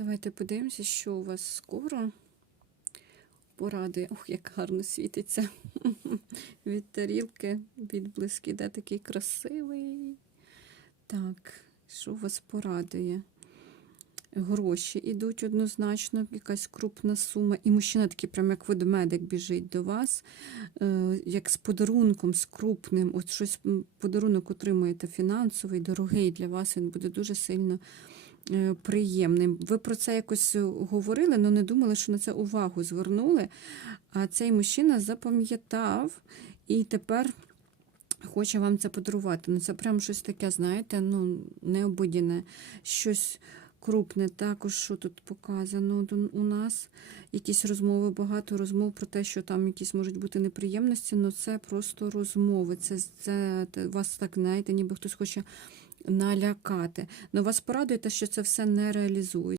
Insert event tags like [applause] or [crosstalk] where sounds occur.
Давайте подивимося, що у вас скоро. Поради. Ох, як гарно світиться. [laughs] Від тарілки, відблиск іде такий красивий. Так, що вас порадує? Гроші йдуть однозначно, якась крупна сума. І мужчина такий, прям як ведмедик, біжить до вас, е, як з подарунком, з крупним. От щось подарунок отримуєте фінансовий, дорогий для вас, він буде дуже сильно приємним. Ви про це якось е, говорили, але не думали, що на це увагу звернули. А цей мужчина запам'ятав і тепер хоче вам це подарувати. Ну, це прям щось таке, знаєте, ну, необидіне, щось крупне. Також, що тут показано у нас. Якісь розмови, багато розмов про те, що там якісь можуть бути неприємності, але це просто розмови. Це, це вас так, знаєте, ніби хтось хоче налякати. Но вас порадує те, що це все не реалізується.